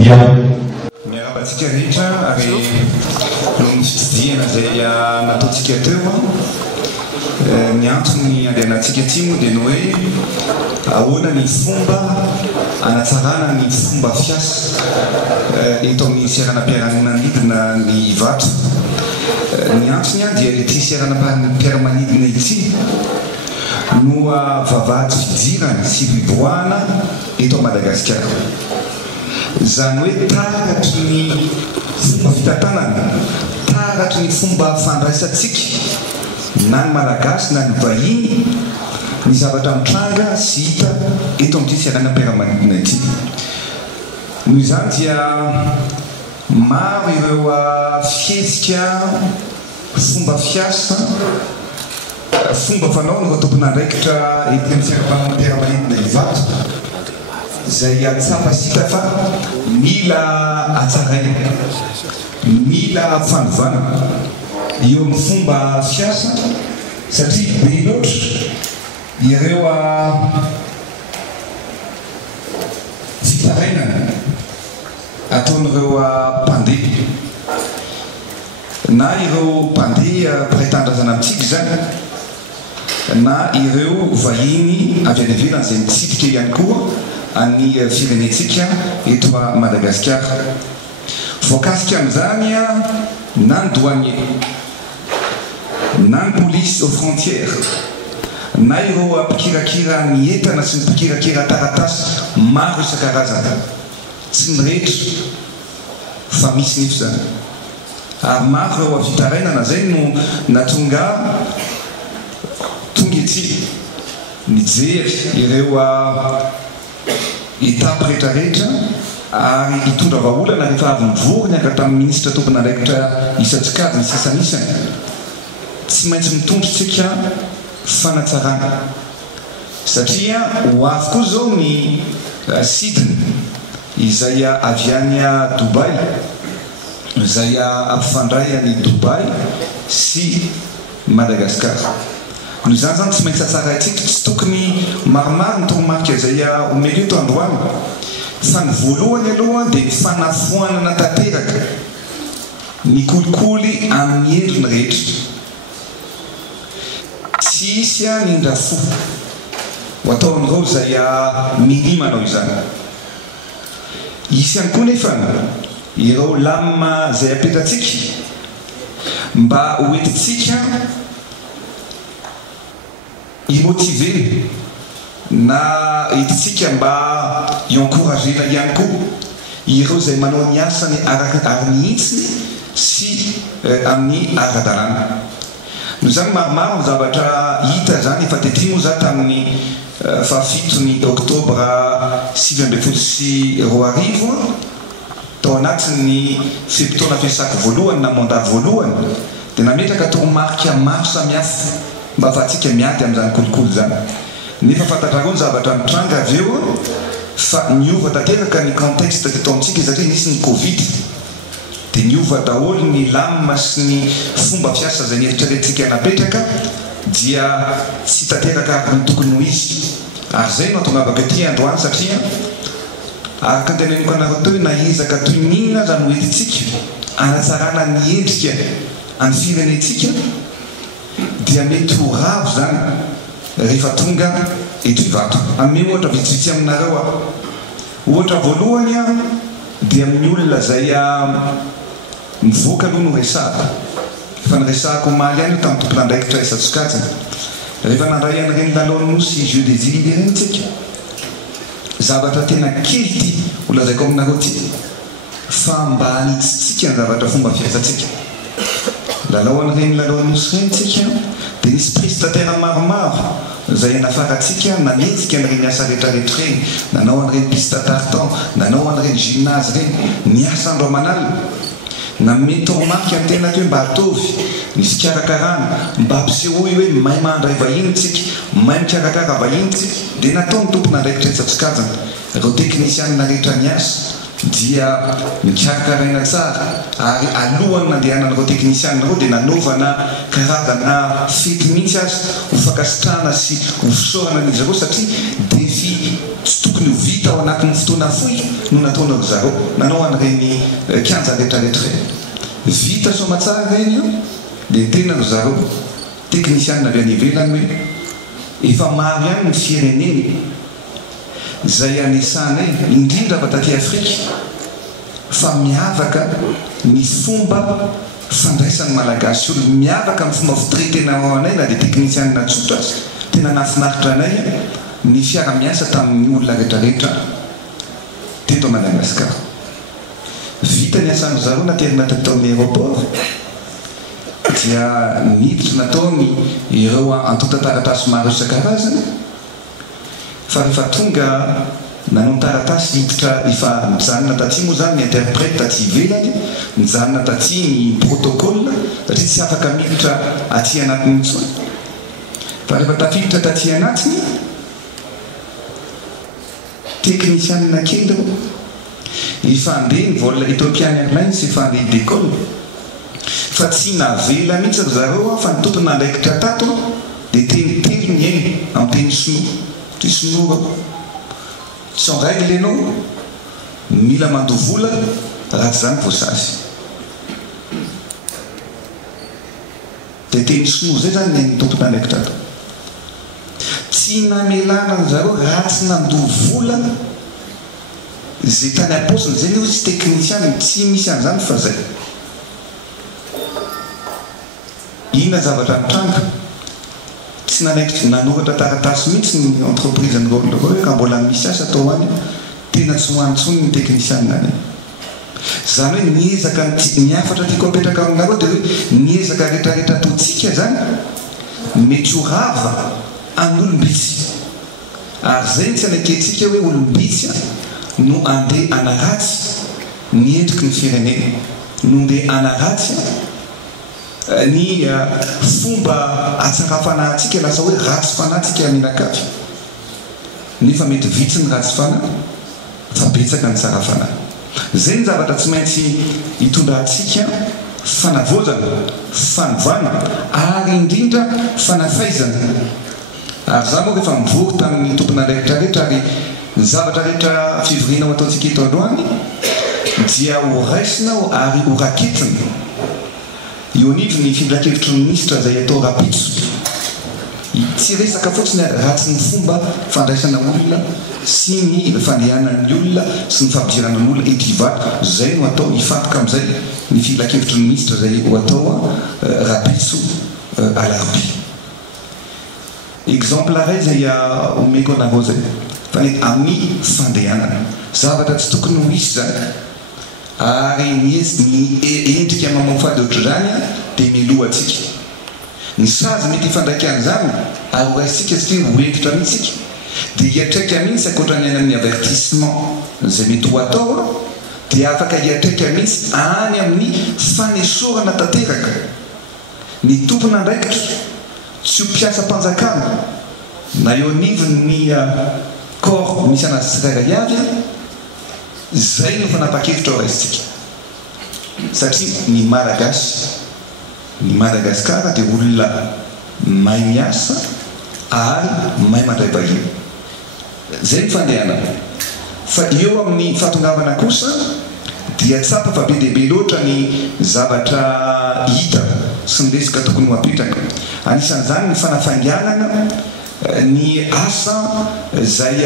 Miarabantsika rehetra ary noho ny fitsidihana izay nataontsika teo ny antony andehanantsika aty moa dia ny hoe ahoana ny fomba hanatsarana ny fomba fiasa eto amin'ny seranam-piaramanidina ny vato. Ny antony dia ity seranam-piaramanidina ity no vavahady fidirana sy fiboahana eto a Madagasikara. Izany hoe taratry ny fomba fitantanana, taratry ny fomba fandraisantsika na ny malagasy na ny vahiny ny zavatra mitranga sy hita eto amin'ity seranam-piaramanidina ity. Noho izany dia maro ireo fihetsika fomba fiasa fomba fanao no tompon'andraikitra eto amin'ny seranam-piaramanidina Ivato izay atsapasita fa mila atsaraina, mila fanovana eo amin'ny fomba fiasa satria be loatra ireo fitarainana ataon'ireo mpandeha na ireo mpandeha mpiray-tandrazana amintsika zany na ireo vahiny avy any ivelany izay mitsidika ihany koa any firenentsika eto a Madagasikara. Voakasika amin'izany na ny douanier na ny police aux frontières na ireo mpikirakira ny entana sy ny mpikirakira taratasy maro isan-karazana, tsy ny rehetra fa misy nify zany ary maro ireo avitarainana zay no natonga tonga ety nijery ireo etape rehetrarehetra ary hitondra vahaolana rehefa avy nivory nianga tamin'ny ministra tompon'andraikitra Isatsikady ny sisanisany tsy maintsy mitondrotsika fanatsarana satria ho avy koa zao ny sidiny izay avy any Dubai izay ampifandray any Dubai sy Madagasikara. Noho izany zany tsy maintsy atsara antsika, tsy tokony maromaro ny toromarika izay omeko eto androany fa ny voalohany aloha dia ny fanafoanana tanteraka ny kolikoly amin'ny endriny rehetra, tsy isy ny indrafo ho ataon'ireo izay minimanao izany. Isy ihany koa nefa ireo lamina izay apetratsika mba hoentitsika imotive na hititsika mba encouragena ihany koa ireo izay manao ny asany ara-nihitsiny sy amin'ny ara-dalàna. Noho izany maromaro ny zavatra hita zany efa tety moa za tamin'ny fahafitony oktobra 2024 tao anatin'ny fepitona fiasako voalohany na mandat voalohany dia nametraka toromarika maro samihafa mba afahantsika miady amin'izany kolikoly zany. Nefa fantatrareo ny zavatra mitranga avy eo fa niova tanteraka ny contexte teto amintsika satria nisy ny Covid dia niova daholo ny lamina sy ny fomba fiasa izay nieritreretintsika napetraka dia tsy tanteraka ary ny tokony ho izy. Ary zay no atongavako ety androany satria araka ny teneniko anareo teo na ezaka toy n'inona zany ho entitsika hanatsarana ny endrika any firenentsika dia mety ho ravo zany rehefa tonga eto Ivato. Ame ohatra vitsivitsy aminareo ohatra voalohany dia amin'ny olona izay mivoaka aloha no resahako fa ny resahako maly any tamin'ny tompon'andraikitra Isatsikady rehefa nandray an'ireny lalao sy jeu des îles ireny tsika zavatra tena kely ty holazaiko aminareo ty fa mba hanitsitsika ny zavatra fomba fiasantsika lalao an'ireny lalao nosy reny tsika dia nisy prestataire maromaro izay anafaratsika nanenjika an'ireny asa rehetrarehetra reny, nanao an'ireny piste tartan, nanao an'ireny gymnase reny, niasa andro aman'alina nanome toromarika ny tena hoe mba atovy ny fikarakarana mba ampisehoy hoe mahay mandray vahiny tsika, mahay mikarakara vahiny tsika dia natao ny tompon'andraikitra Isatsikady ireo teknisianina rehetra niasa dia mikarakaraina tsara ary alohany nandehanan'ireo teknisianina ireo dia nanaovana karazana fety mihitsy azy ho fakasitrahana sy ho fisaorana an'izy ireo satria defi tsy tokony ho vita ao anaty araky ny fotoana foy no nataonao zareo nanao an'ireny kianja rehetrarehetra reny vita somatsara reny dia tena no zareo teknisianina avy any ivelany hoe efa maro ihany ny fireneny izay anesanay indrindra fa taty Afrika fa miavaka ny fomba fandraisan'ny malagasy olo miavaka amin'ny fomba fitraitena ao anay na dia teknisianina tsotra azy tena nafinaritra anay ny fiara-miasa tamin'ny olona rehetrarehetra teto Madagasikara vita ny asan'ny zareo naterina taton'ny aéroport dia niditra nataony ireo antota-taratasy maro isan-karazany fa rehefa tonga nanao taratasy hiditra efa mijanona taty moa zany ny interprète taty ivelany mijanona taty ny protocole satria tsy afaka miditra aty anatiny intsony fa rehefa tafiditra taty anatiny teknisianina kely efa andeha ny vol Ethiopian Airlines efa andeha décolle fa tsy navela mihitsy zareo fa ny tompony nandraikitra tato dia tenitelo ny ainy amin'ny teny sinoa ty sinoa tsy en règle ianao mila mandovola raha zany voasazy dia teny sinoa zay zany ny ainy tompony nandraikitra tato tsy namelana zareo raha tsy nandovola zay tany aposiny zay io izy teknisiany tsy misy an'izany fa zay ina zavatra mitranga tsy nanaikitra nanoratra taratasy mihitsy ny entreprise ny rôle hoe raha mbola misy asa atao any tena tsy hoantsony ny teknisianina any zany hoe niezaka miafatra tiako apetraka aminareo dia hoe niezaka rehetrarehetra ataontsika zany mety ho rava an'olombitsy ary zay tsy anakentsika hoe olombitsy no andeha anaratsy ny endriky ny firenena no andeha anaratsy ny fomba atsara fanahintsika lasa hoe ratsy fanahintsika aminakavy nefa mety vitsy ny ratsy fanahy fa betsaka ny tsara fanahy zay ny zavatra tsy maintsy hitondrantsika fanavozana fanovana ary indrindra fanafaizana ary za moa rehefa mivory tamin'ny tompona rehetrarehetra ary ny zavatra rehetra fivoriana ataontsika eto androany dia ho raisina ary ho rakitina eo anivy ny findrakevitry ny ministra zay atao rapitso tsy resaka fotsiny ratsy ny fomba fandraisana olona sy ny fandehanan'ny olona sy ny fampidirana n'olona etivatra zay no atao hifantoka amin'izay ny findrakevitry ny ministra zay ho atao rapitso alarby exemple ray zay omeko anareo zay fa amin'ny fandehanana zavatra tsy tokony ho isy zany ary ny endrika mamafady ohatr'izany dia miloha atsika ny sazy mety hifandraikana zany ary raisitsika satria hoentitra mihitsika dia hiatraika mihitsy akoatra ny any amin'ny avertissement zay mety ho atao dia afaka hiatraika mihitsy any amin'ny fanesorana tanteraka ny tompona andraikitra tsy ho mpiasa mpanjakana na eo anivony corps misy anazy tsirairay avy zay no fanapa-kevitra ao raisitsika satria ny Madagasikara dia olona mahay miasa ary mahay mandray vahiny zay ny fandehana fa eo amin'ny fahatongavana kosa dia tsapa fa be dehibe loatra ny zavatra hita sy ny resaka tokony ho apetraka anisan'izany ny fanafanganana ny asa zay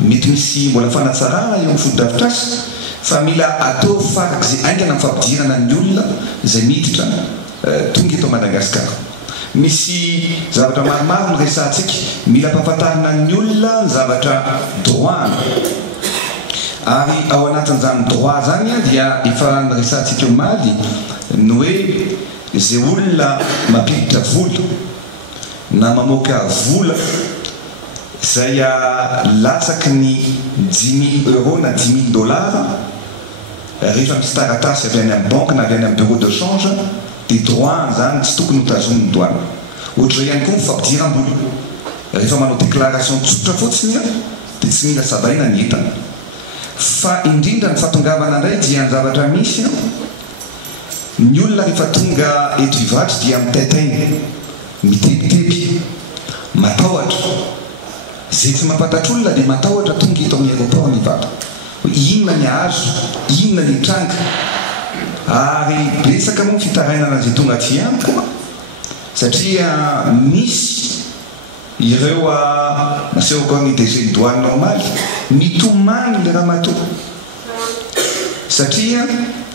mety misy mbola fanatsarana eo amin'ny fodi-davitra asy fa mila atao farak' zay aingana mifampidirana ny olona zay miditra tonga eto Madagasikara misy zavatra maromaro ny resantsika mila mpahafantarina ny olona ny zavatra droit ary ao anatin'izany droit zany dia efa nyresantsika omaly ny hoe zay olona mampiditra volo na mamoaka vola zay latsaky ny 10 000 € na 10 000 $ rehefa misy taratasy avy any amin'ny banque na avy any amin'ny bureau de change dia droit zany tsy tokony ho tazon'ny douane ohatry ihany koa mifampidiram-bola rehefa manao déclaration tsotra fotsiny dia tsy mila sabaina ny entana fa indrindra ny fahatongavana indray dia ny zavatra misy ny olona rehefa tonga eto ivatry dia mitatainy mitebiteby matahotra zay tsy mampatatra olona dia matahotra tonga eto amin'ny aéroport ny inona ny azo inona ny tranga ary betsaka moa fitarainana zay tonga aty amiko satria misy ireo naseho koa ny DG douane normal mitomany le ramatoa satria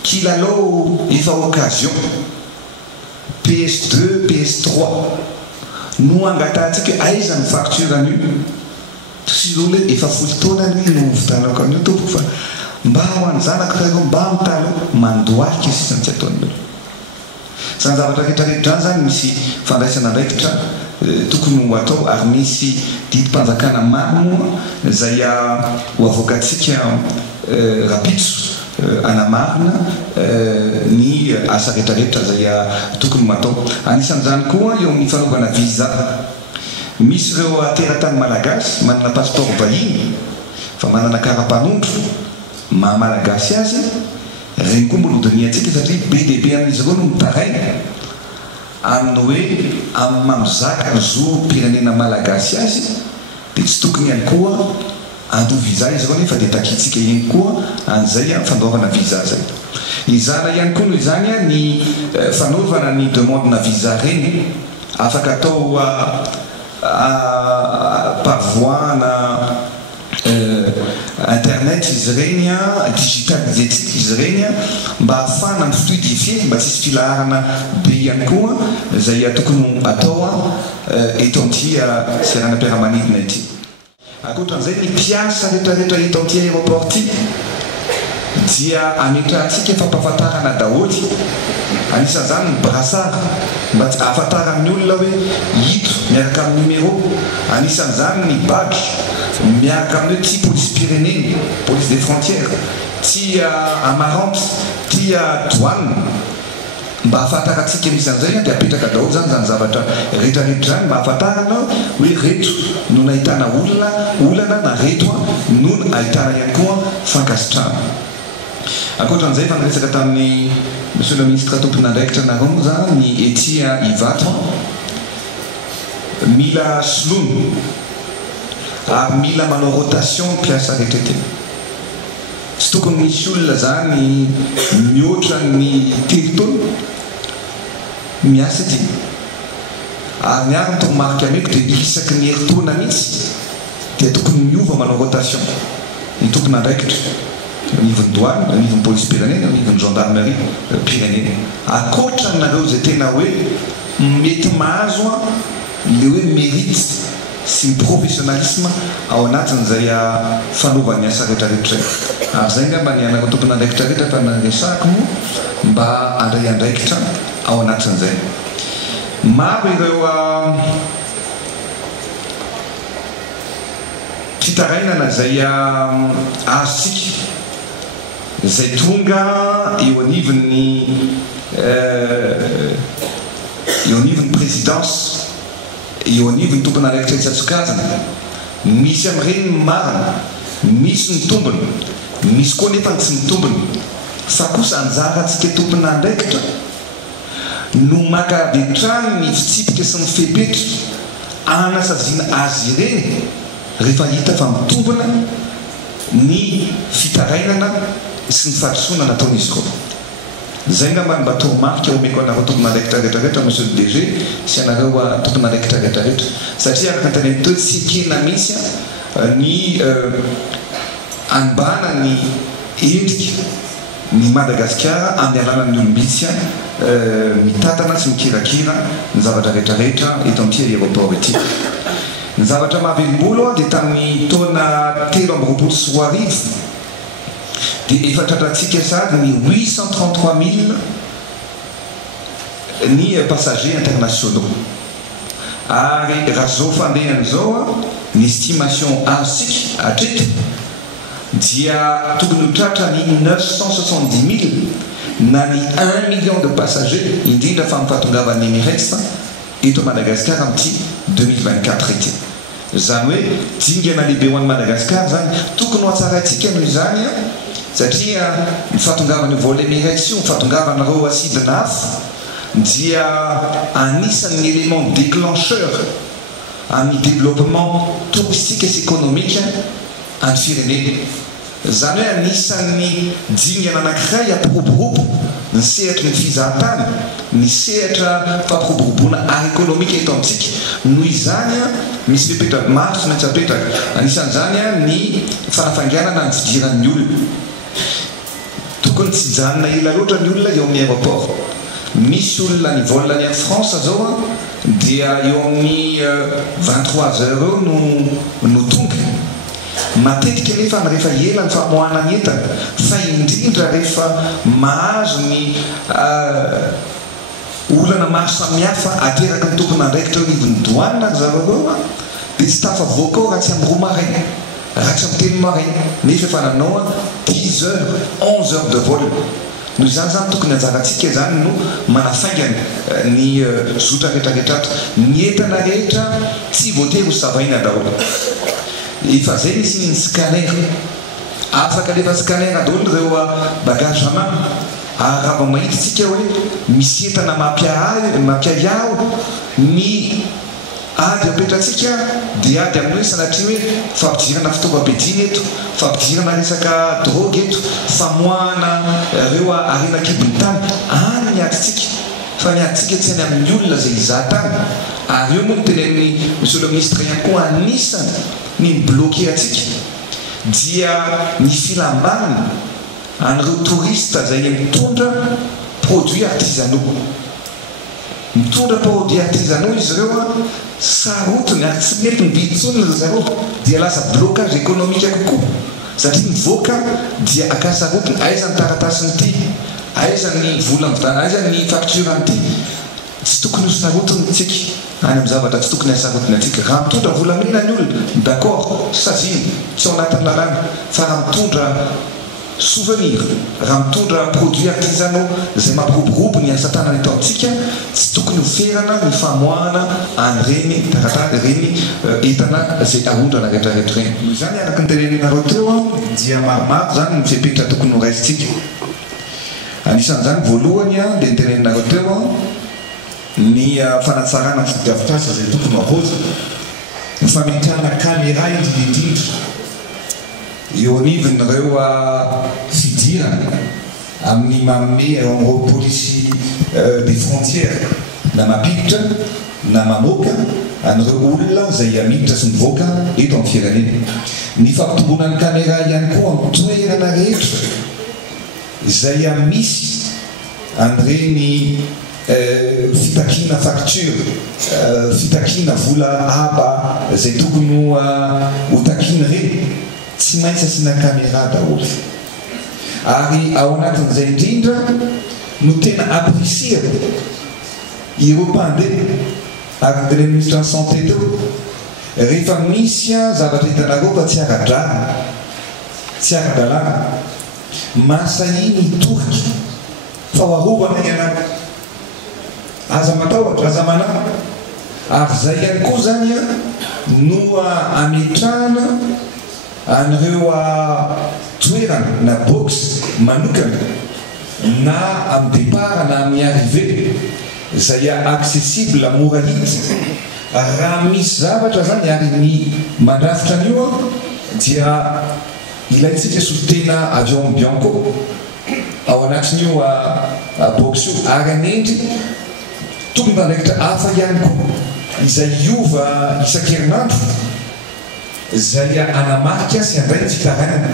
kilalo efa occasion PS2 PS3 no angatatsika aiza ny facture an'io sy lole efa folo taona ny no vitanako an'io tompoko fa mba ho any zanako reo mba mitalo mandoalika sisany tsy ataon'olo zany zavatra rehetrarehetra zany misy fandraisana andraikitra tokony ho atao ary misy didim-panjakana maro moa zay ho avokatsika rapitso anamarina ny asa rehetrarehetra zay tokony matao anisan'izany koa eo amin'ny fanaovana visa misy ireo teratany malagasy manana passeport vahiny fa manana kara-panondro malagasy azy regny koa mbola odiniatsika satria be dehibe amin'izy ireo no mitaraina amin'ny hoe amin'ny mamizaka zo pirenena malagasy azy dia tsy tokony ihany koa ando visa izy ireo nefa dia takitsika ihany koa an'izay fandaovana visa zay izana ihany koa noho izany ny fanaovana ny demande na visa reny afaka atao par voie na internet izy regny digitalisetsika izy regny mba ahafahana ny fluidifie mba tsisy filaharana be ihany koa zay tokony atao eto anty seranam-piaramanidina ity akoatran'izay ny mpiasa rehetrarehetra eto anty aéroport ty dia ametrahantsika fampahafantarana daholy anisan'izany ny brassard mba ahafantaran'ny olona hoe hito miaraka amin'ny numéro anisan'izany ny badge miaraka amin'ny hoe ty police pyrénée police des frontières ty amarante ty douane mba ahafantarantsika misy an'izay dia apetraka daholo zany zany zavatra rehetrarehetra zany mba ahafantarana hoe reto no nahitana olana na reto no ahitana ihany koa fankasitrana akoatran'izay fandraisaka tamin'ny monsieur le ministre tompony andraikitra nareo za ny ety Ivatra mila solono ary mila manao rotation mpiasa rehetra tsy tokony misy olona zany mihoatra ny telotolo miasa ty ary ny ary ny tokomarika ameko dia isaky ny herintaona mihitsy dia tokony miova manao rotation ny tompony andraikitra nivon'ny douane nivon'ny police pyrénée nivon'ny gendarmerie pyrénée akoatra nareo zay tena hoe mety mahazo le hoe mérite sy professionnalisme ao anatin'izay fanaovany asa rehetrarehetra ary zay ngamba ny anareo tompony andraikitra rehetra fa naresahako moa mba andray andraikitra ao anatin'izay maro ireo fitarainana zay azosika zay tonga eo anivon'ny présidence eo anivon'ny tompony andraikitra itsatsokajana misy amin'ireny marina misy ny tombony misy koa nefa tsy ny tombony fa kosa anjara antsika tompony andraikitra no maka vetrany ny fitsipika sy ny fepetra anasaziana azy ireny rehefa hita fa mitombona ny fitarainana sy ny fahadisoana nataon'izy koa zay ngamba mba toromarika omeko anareo tompony andraikitra rehetrarehetra monsieur le DG sy anareo tompony andraikitra rehetrarehetra satria araka antanety teo tsy kena misy ny anibana ny endrika ny Madagasikara amin'ny alalany olombitsy mitatana sy mikirakira ny zavatra rehetrarehetra eto amin'ity aéroport ity ny zavatra mahavelom-bolo dia tamin'ny taona 3 sy 4 arivo dia efa tratratsika sady ny 833 000 ny passagers internationaux ary raha zao fandehan'izao ny estimation azosika hatreto dia tokony ho tratra ny 970 000 na ny 1 million de passagers indrindra fa mifahatongavany Emirates eto Madagasikara amin'ity 2024 ity zany hoe dingana lehibe ho an'ny Madagasikara zany tokony ho atsaraintsika noho izany satria mifahatongavany vol Emirates io mifahatongavanareo asidina hafa dia anisan'ny élément déclencheur amin'ny développement touristique sy économique any firenena zany hoe anisan'ny dingana anankiray ampiroborobo ny sehatra ny fizahantany ny sehatra fampiroboroboana ara-ekônomika eto amintsika noho izany a misy fepetra maro sy maintsy apetraka anisan'izany a ny fanafanganana ny fidiran'ny olona tokony tsy janona ela loatra ny olona eo amin'ny aéroport misy olona ny vol any France zao a dia eo amin'ny 23 heures no tonga matetika nefa rehefa ela ny famoahana ny entana fa indrindra rehefa mahazo ny olana maro samihafa ateraka ny tompon'andraikitra ivony doanina zareo a dia tsy tafavoaka ao raha tsy amin'ny roa maraina raha tsy amin'ny telo maraina nefa efa nanao 10 heures 11 heures de vol noho izany zany tokony anjarantsika zany no manafaingana ny zotra rehetrarehetratra ny entana rehetra tsy voatery ho savaina daholo efa zay misy ny scanner afaka lefa scanner daholo reo bagage à main arava mahitsitsika hoe misy entana mampiaiao ny ady apetratsika dia ady amin'ny hoe sanatria hoe fampidirana fitaovam-piadina eto fampidirana resaka drogue eto famoahana reo arena kibony tany any ny adytsika fa ny adytsika tsy any amin'ny olona zay izahatany ary eo moa no tenen'ny monsieur le ministre ihany koa anisany ny bloqué atsika dia ny filambanana an'ireo touriste zay mitondra produit artisanaux mitondra produit artisanaux izy ireo sarotiny ary tsy mety mividy zareo dia lasa blocage économique kokoa satria mivoaka dia akasarotiny aiza ny taratasiny ity aiza ny vola mividana aiza ny facture an'ity tsy tokony ho sarotiny tsika any amin'ny zavatra tsy tokony hasarotiny atsika raha mitondra volamena ny olona d'accord saziny tsy ao anatin'ny lalàna fa raha mitondra souvenir raha mitondra produit artisanaux zay mampiroborobo ny asa tanana eto amintsika tsy tokony hoferana ny famoahana an'ireny reny entana zay ahondrana rehetrarehetra reny noho izany araka ny tenenenareo teo dia maromaro zany ny fepetra tokony ho raisitsika anisan'izany voalohany dia nytenenenareo teo ny fanatsarana ny figavitrasa zay tokony ahoza ny fametrahana caméra indrindrindrindra eo anivon'ireo fidirana amin'ny manome ireo policy des frontières na mampiditra na mamoaka an'ireo olona zay amiditra sy mivoaka eto amin'ny firenena ny fampitomboana ny caméra ihany koa amin'ny toerana rehetra zay misy an'ireny fitakina facture fitakina vola aba zay tokony ho takina reny tsy maintsy asiana caméra daholo ary ao anatin'izay indrindra no tena apprécier ireo mpandeha ary ny tenen'ny ministre ny santé teo rehefa misy zavatra hitanareo fa tsy ara-drano tsy ara-dalàna masahiny hitoroky fa hoarovana ianareo aza matahotra aza manana ary zay ihany koa zany no ametrahana an'ireo toerana na box manokana na amin'ny départ na amin'ny arrivé zay accessible mora hita raha misy zavatra zany ary ny mandrafitra an'io dia ilaitsika sotena avion bianco ao anatin'io box io ary anendry tokony andraikitra hafa ihany koa izay iova isan-kerinandro zay anamarika sy andray ny fitarainana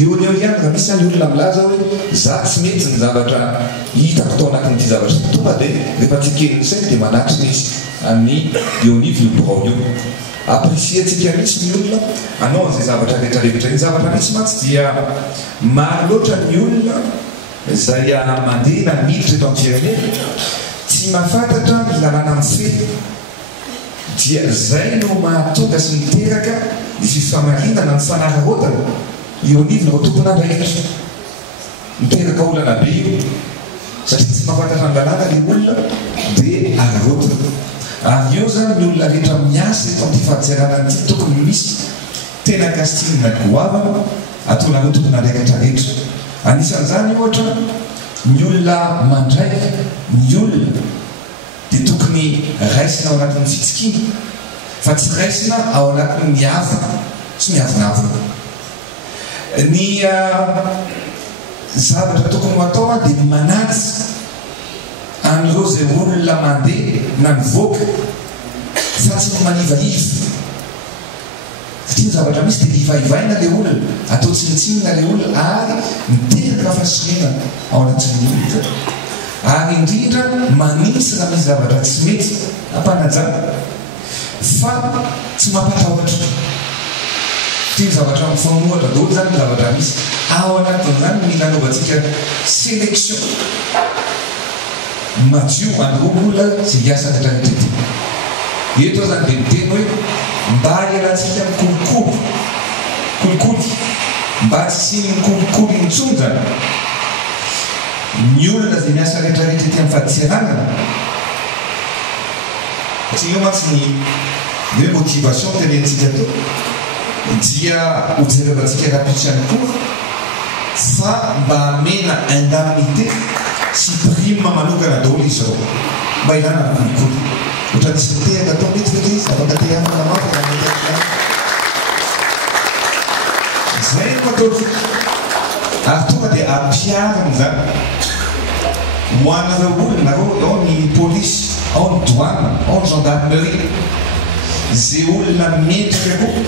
eo ny eo ihany raha misy any olona milaza hoe za tsy mety ny zavatra hitako tao anatin'ity zavatra tonga dia rehefa tsikerin'ny sainy dia manatry izy amin'ny eo anivy io brao io apprécientsika misy ny olona anao zay zavatra rehetrarehetra ny zavatra misy matsy dia maro loatra ny olona zay mandeha na miditra eto amin'ny firenena tsy mahafantatra ny lalàna amin'ny fety dia zay no mahatonga sy miteraka ny fifamarinana ny fanararotana eo anivy no tompon'andraikitra miteraka olana be io satria tsy mahafantatra ny lalàna ny olona dia ararotana ary eo zany ny olona rehetra miasa eto amin'ity fahatsarana an'ity tokony misy tena kastinina goavana ataonareo tompon'andraikitra rehetra anisan'izany ohatra ny olona mandraika ny olona dia tokony raisina ao anatin'ny fitsikina fa tsy raisina ao anatin'ny miavana tsy miavinavina ny zavatra tokony atao dia manatsy an'ireo zay olona mandeha na mivoaka fa tsy manivaiva satria zavatra misy dia ivaivaina le olona atao tsinitsinina le olona ary miteraka fahasorenana ao anatin'ny olona ary indrindra manisy raha misy zavatra tsy mety ampanajana fa tsy mampatahotra tia zavatra mifamohatra daholo zany zavatra misy ao anatin'izany mila anaovantsika sélection madio androolona zay hiasa retraretrety eto zany dia miteny hoe mba ialantsika mikolokolo mba tsy mikolokolo intsony zany ny olona zay miasa retraretra ty amin'ny fahadiseranana satria io mantsy ny hoe motivation tenentsika to dia hojerevantsika rapitry any koa fa mba amena indemnité sy prime manokana daholo izy zao mba ilana ny kolokolo ohatra nisy mitehaka atao mety fety izy afaka tehanana mafy zay no atao ary tonga dia ampiariny zany ho an'ireo olona ao ny polisy ao ny douane ao ny gendarmerie zay olona metrika koa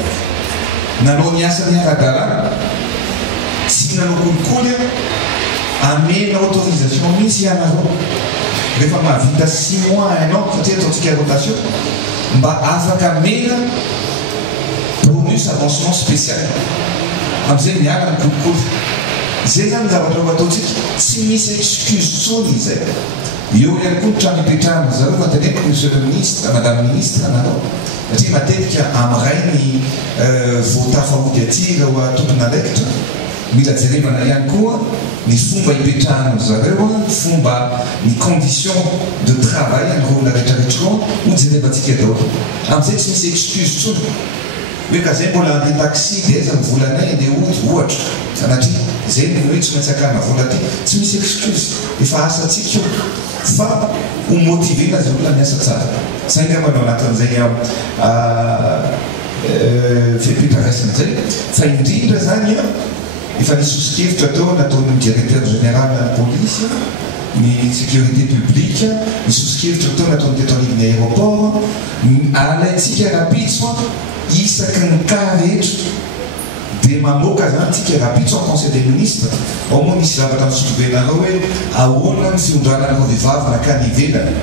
nanao ny asany ara-dalàna tsy nanao kolikoly amena autorisation misy ianareo rehefa mahavita 6 mois hainao satria ataontsika rotation mba afaka mena bonus avancement spécial am'izay miala ny kolikoly zay zany zavatra ho ataontsika tsy misy excuse tsony izay eo ihany koa trano ipetrahana zareo fantaneko monsieur le ministre madame ministre nanao satria matetika amiray ny voatafahodiatira ho tompon'alaikitra mila jerevana ihany koa ny fomba ipetrahana zareo fomba ny condition de travail an'ireo olona rehetrarehetra ho jerevantsika daholo am'izay tsy misy excuse tsony hoe ka zay mbola andeha taxi dia aiza mivolanay andeha ohatra sanatria zay ny hoe tsy maintsy akana vola ty tsy misy excuse efa asatsika io fa ho motivena zay olona miasa tsara zay nga manao anatin'izay fipetraresan'izay fa indrindra zany efa nisosikevitra tao nataon'ny directeur général na police ny sécurité publique nisosikevitra tao nataon'ny tetaniviny aéroport alaitsika rapitso isaky ny cas rehetra dia mamoaka zany tsika rapitso en conseil des ministres ao moa misy zavatra misotovenareo hoe ahoana ny fiondrananareo vehivavy nakany ivelany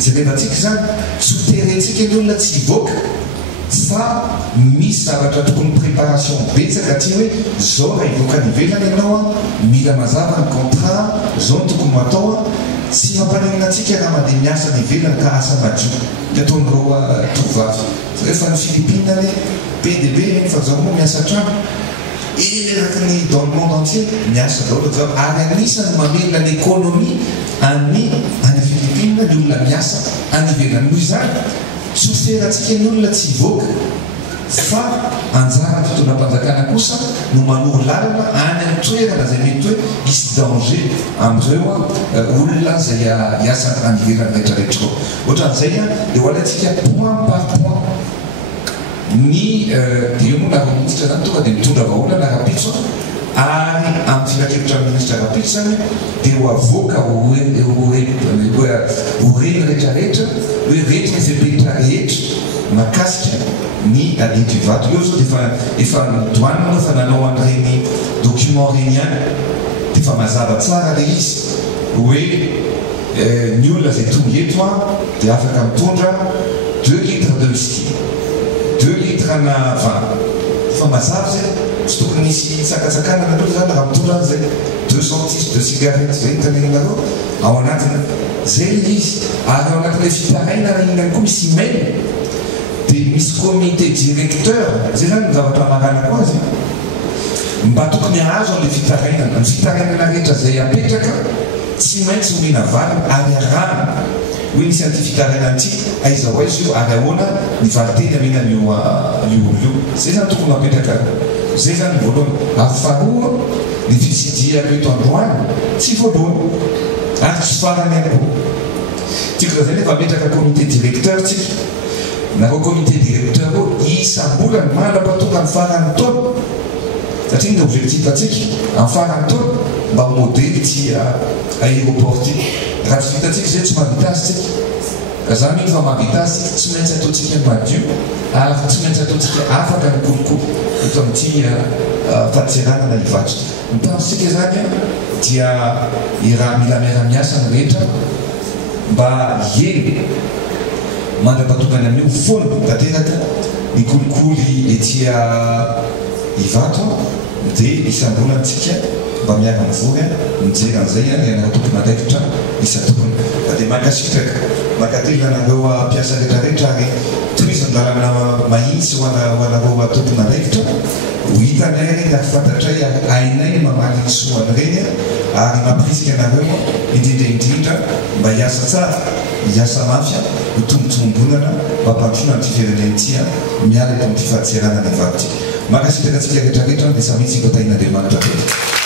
jerevantsika zany tsy hoterentsika ny olona tsy hivoaka fa misy zavatra tokony préparation betsaka aty hoe zao raha hivoaka ny ivelany ianao mila mazava ny contrat zao ny tokony atao tsy mampanenina atsika raha mandeha miasa ny ivelany ka asa madio ataon'ireo tovavy rehefa ny Philippines le PDB fa zao moa miasa trano eraky ny dans le monde entier miasa daholo zao ary anisany mamelona ny économie any Philippines ny olona miasa any ivelany noho izany tsy hoferatsika ny olona tsy hivoaka fa anjara fitondram-panjakana kosa no manoro lalana any amin'ny toerana zay mety hoe misy danger am'ireo olona zay hiasa any ivelany rehetrarehetra ao ohatran'izay dia ho alaitsika point par point ny dia io moa naraministra zany tonga dia mitondra vahoana narapitso ary amin'ny filakevitra ministra rapitso zany dia ho avoaka ho reny rehetrarehetra hoe rety ny fepetra rehetra makasika ny alety vato eo zao dia efa douane efa nanao an'ireny document reny ihany dia efa mazava tsara le izy hoe ny olona zay tonga eto dia afaka mitondra 2 litres de whisky 2 litres na vin efa mazava zay tsy tokony misy tsakatsakana nanao zany raha mitondra an'izay 200 de cigarette zay hitanenareo ao anatiny zay izy ary ao anatin'ilay fitaraina inany koa misy mail dia misy comité directeur zay zany ny zavatra maranako azy mba tokony ahazo an'ilay fitarainana ny fitarainana rehetra zay apetraka tsy maintsy omena vary ary arana hoe nisy an'ity fitarainan'ity aiza ho aizy io ary ahoana ny valiteny amena io olo io zay zany tokony apetraka zay zany voalohany ary faharoa ny fisidiako eto androany tsy voalohany ary tsy farany any koa tiako raha zay nefa apetraka comité directeur tsika nareo comité directeur o isam-bolany mandrapatonga ny farany taona satria ny objectif atsika amin'ny farany taona mba ho modely ty aéroport ty raha tsy vitatsika zay tsy mahavitazy tsika ka za mihitsy fa mahavitazy tsika tsy maintsy ataotsika madio ary tsy maintsy ataotsika afaka ny kolokolo eto amin'ity fatiseranana ivatry ny tansika zany dia iraha mila miara-miasa ny rehetra mba eny mandra-patongany amin'io foana tanteraka ny kolikoly etya ivato dia isam-bolantsika mba miara mivory mijery an'izay ianaka tompona andraikitra isa-tokony dia mankasitraka mankatelanareo mpiasa rehetrarehetra ary toizany lalana mahitsy hoanareo tompona andraikitra ho hitanay reny ary fantatray ary ainay mamaly soany reny ary mampirisika anareo indrindraindrindra mba hiasa tsara hiasa mafya ho tombotombonana mba mpampifona n'ity firenen'ity miala eto amin'ity fahatserana ny vaty mankasitraka atsika rehetrarehetra dia samy itsy mbotain'Andriamanitra be